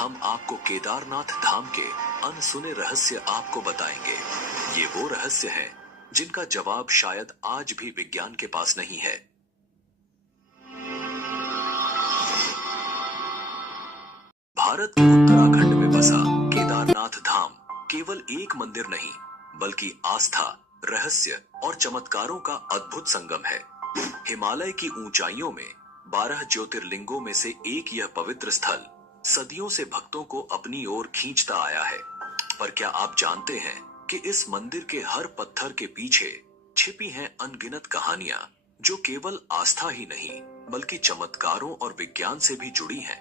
हम आपको केदारनाथ धाम के अनसुने रहस्य आपको बताएंगे। ये वो रहस्य हैं जिनका जवाब शायद आज भी विज्ञान के पास नहीं है। भारत के उत्तराखंड में बसा केदारनाथ धाम केवल एक मंदिर नहीं, बल्कि आस्था, रहस्य और चमत्कारों का अद्भुत संगम है। हिमालय की ऊंचाइयों में 12 ज्योतिर्लिंगों में से एक यह पवित्र स्थल सदियों से भक्तों को अपनी ओर खींचता आया है। पर क्या आप जानते हैं कि इस मंदिर के हर पत्थर के पीछे छिपी हैं अनगिनत कहानियां, जो केवल आस्था ही नहीं बल्कि चमत्कारों और विज्ञान से भी जुड़ी हैं।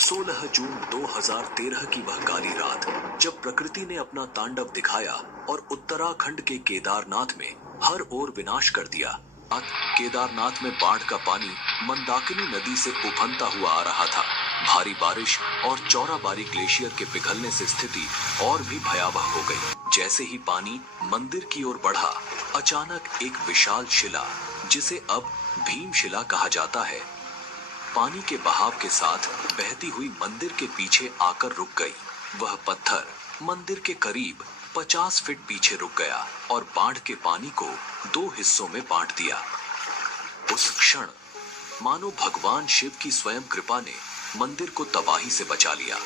16 जून 2013 की वह काली रात, जब प्रकृति ने अपना तांडव दिखाया और उत्तराखंड के केदारनाथ में हर ओर विनाश कर दिया। केदारनाथ में बाढ़ का पानी मंदाकिनी नदी से उफनता हुआ आ रहा था। भारी बारिश और चौराबाड़ी ग्लेशियर के पिघलने से स्थिति और भी भयावह हो गई। जैसे ही पानी मंदिर की ओर बढ़ा, अचानक एक विशाल शिला, जिसे अब भीमशिला कहा जाता है, पानी के बहाव के साथ बहती हुई मंदिर के पीछे आकर रुक गई। वह पत्थर मंदिर के करीब 50 फीट पीछे रुक गया और बाढ़ के पानी को 2 हिस्सों में बांट दिया। उस क्षण मानो भगवान शिव की स्वयं कृपा ने मंदिर को तबाही से बचा लिया।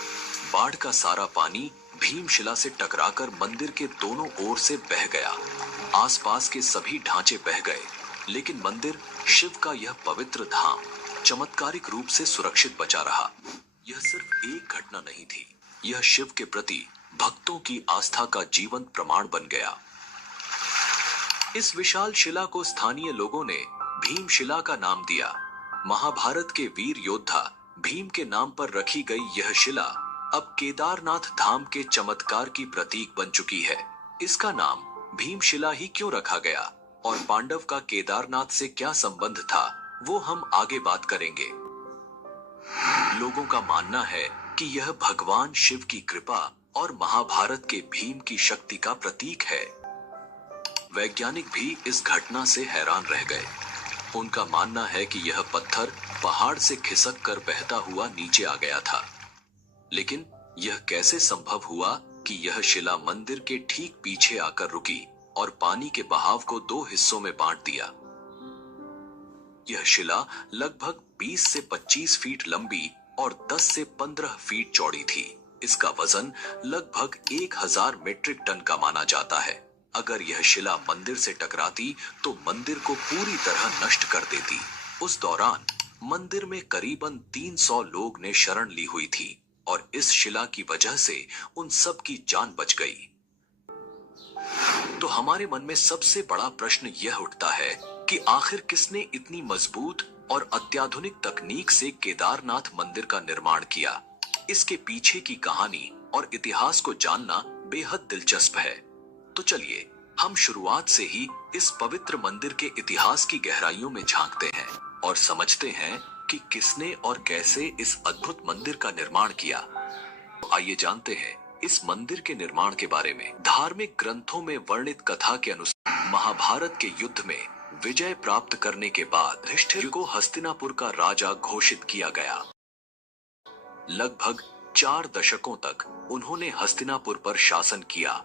बाढ़ का सारा पानी भीमशिला से टकराकर मंदिर के दोनों ओर से बह गया। आसपास के सभी ढांचे बह गए, लेकिन मंदिर, शिव का यह पवित्र धाम, चमत्कारिक रूप से सुरक्षित बचा रहा। यह सिर्फ एक घटना नहीं थी, यह शिव के प्रति भक्तों की आस्था का जीवंत प्रमाण बन गया। इस विशाल शिला को स्थानीय लोगों ने भीमशिला का नाम दिया। महाभारत के वीर योद्धा भीम के नाम पर रखी गई यह शिला अब केदारनाथ धाम के चमत्कार की प्रतीक बन चुकी है। इसका नाम भीमशिला ही क्यों रखा गया और पांडव का केदारनाथ से क्या संबंध था, वो हम आगे बात करेंगे। लोगों का मानना है कि यह भगवान शिव की कृपा और महाभारत के भीम की शक्ति का प्रतीक है। वैज्ञानिक भी इस घटना से हैरान रह गए। उनका मानना है कि यह पत्थर पहाड़ से खिसक कर बहता हुआ नीचे आ गया था। लेकिन यह कैसे संभव हुआ कि यह शिला मंदिर के ठीक पीछे आकर रुकी और पानी के बहाव को 2 हिस्सों में बांट दिया। यह शिला लगभग 20 से 25 फीट लंबी और 10 से 15 फीट चौड़ी थी। इसका वजन लगभग 1000 मीट्रिक टन का माना जाता है। अगर यह शिला मंदिर से टकराती तो मंदिर को पूरी तरह नष्ट कर देती। उस दौरान मंदिर में करीबन 300 लोग ने शरण ली हुई थी और इस शिला की वजह से उन सब की जान बच गई। तो हमारे मन में सबसे बड़ा प्रश्न यह उठता है कि आखिर किसने इतनी मजबूत और अत्याधुनिक तकनीक से केदारनाथ मंदिर का निर्माण किया। इसके पीछे की कहानी और इतिहास को जानना बेहद दिलचस्प है। तो चलिए हम शुरुआत से ही इस पवित्र मंदिर के इतिहास की गहराइयों में झांकते हैं और समझते हैं कि किसने और कैसे इस अद्भुत मंदिर का निर्माण किया। तो आइए जानते हैं इस मंदिर के निर्माण के बारे में। धार्मिक ग्रंथों में वर्णित कथा के अनुसार महाभारत के युद्ध में विजय प्राप्त करने के बाद युधिष्ठिर को हस्तिनापुर का राजा घोषित किया गया। लगभग 4 दशकों तक उन्होंने हस्तिनापुर पर शासन किया।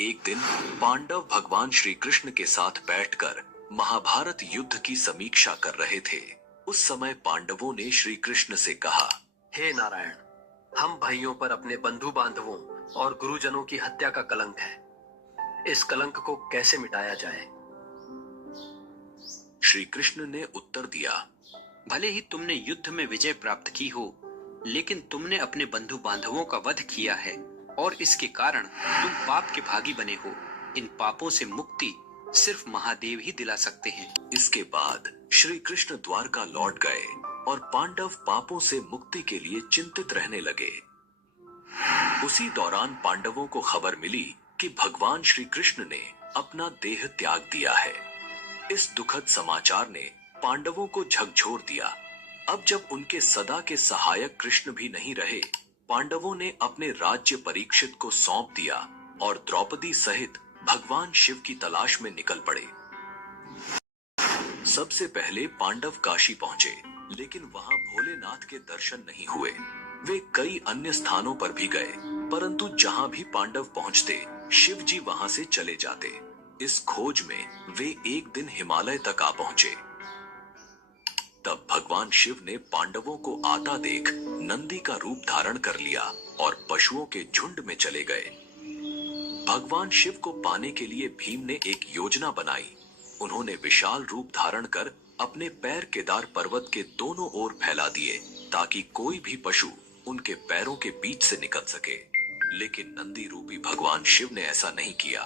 एक दिन पांडव भगवान श्री कृष्ण के साथ बैठकर महाभारत युद्ध की समीक्षा कर रहे थे। उस समय पांडवों ने श्री कृष्ण से कहा, हे नारायण, हम भाइयों पर अपने बंधु बांधवों और गुरुजनों की हत्या का कलंक है। इस कलंक को कैसे मिटाया जाए? श्री कृष्ण ने उत्तर दिया, भले ही तुमने युद्ध में विजय प्राप्त की हो, लेकिन तुमने अपने बंधु बांधवों का वध किया है और इसके कारण तुम पाप के भागी बने हो। इन पापों से मुक्ति सिर्फ महादेव ही दिला सकते हैं। इसके बाद श्री कृष्ण द्वारका लौट गए और पांडव पापों से मुक्ति के लिए चिंतित रहने लगे। उसी दौरान पांडवों को खबर मिली कि भगवान श्री कृष्ण ने अपना देह त्याग दिया है। इस दुखद समाचार ने पांडवों को झकझोर दिया। अब जब उनके सदा के सहायक कृष्ण भी नहीं रहे, पांडवों ने अपने राज्य परीक्षित को सौंप दिया और द्रौपदी सहित भगवान शिव की तलाश में निकल पड़े। सबसे पहले पांडव काशी पहुंचे, लेकिन वहां भोलेनाथ के दर्शन नहीं हुए। वे कई अन्य स्थानों पर भी गए, परंतु जहां भी पांडव पहुंचते शिव जी वहां से चले जाते। इस खोज में वे एक दिन हिमालय तक आ पहुंचे। तब भगवान शिव ने पांडवों को आता देख नंदी का रूप धारण कर लिया और पशुओं के झुंड में चले गए। भगवान शिव को पाने के लिए भीम ने एक योजना बनाई। उन्होंने विशाल रूप धारण कर अपने पैर केदार पर्वत के दोनों ओर फैला दिए, ताकि कोई भी पशु उनके पैरों के बीच से निकल सके। लेकिन नंदी रूपी भगवान शिव ने ऐसा नहीं किया।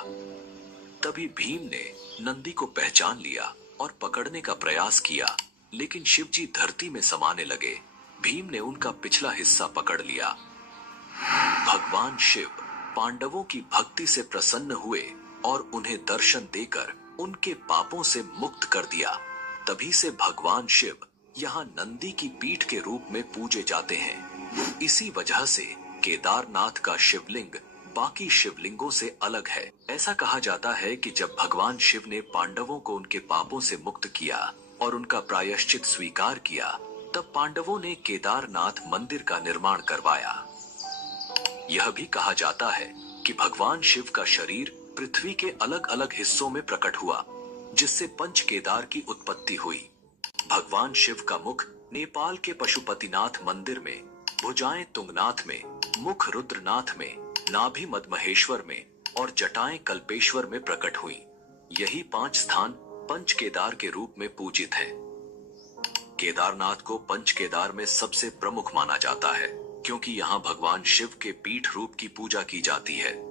तभी भीम ने नंदी को पहचान लिया और पकड़ने का प्रयास किया, लेकिन शिव जी धरती में समाने लगे। भीम ने उनका पिछला हिस्सा पकड़ लिया। भगवान शिव पांडवों की भक्ति से प्रसन्न हुए और उन्हें दर्शन देकर उनके पापों से मुक्त कर दिया। तभी से भगवान शिव यहाँ नंदी की पीठ के रूप में पूजे जाते हैं। इसी वजह से केदारनाथ का शिवलिंग बाकी शिवलिंगों से अलग है। ऐसा कहा जाता है कि जब भगवान शिव ने पांडवों को उनके पापों से मुक्त किया और उनका प्रायश्चित स्वीकार किया, तब पांडवों ने केदारनाथ मंदिर का निर्माण करवाया। यह भी कहा जाता है कि भगवान शिव का शरीर पृथ्वी के अलग अलग हिस्सों में प्रकट हुआ, जिससे पंच केदार की उत्पत्ति हुई। भगवान शिव का मुख नेपाल के पशुपतिनाथ मंदिर में, भुजाएं तुंगनाथ में, मुख रुद्रनाथ में, नाभि मदमहेश्वर में और जटाएं कल्पेश्वर में प्रकट हुई। यही 5 स्थान पंच केदार के रूप में पूजित हैं। केदारनाथ को पंच केदार में सबसे प्रमुख माना जाता है, क्योंकि यहाँ भगवान शिव के पीठ रूप की पूजा की जाती है।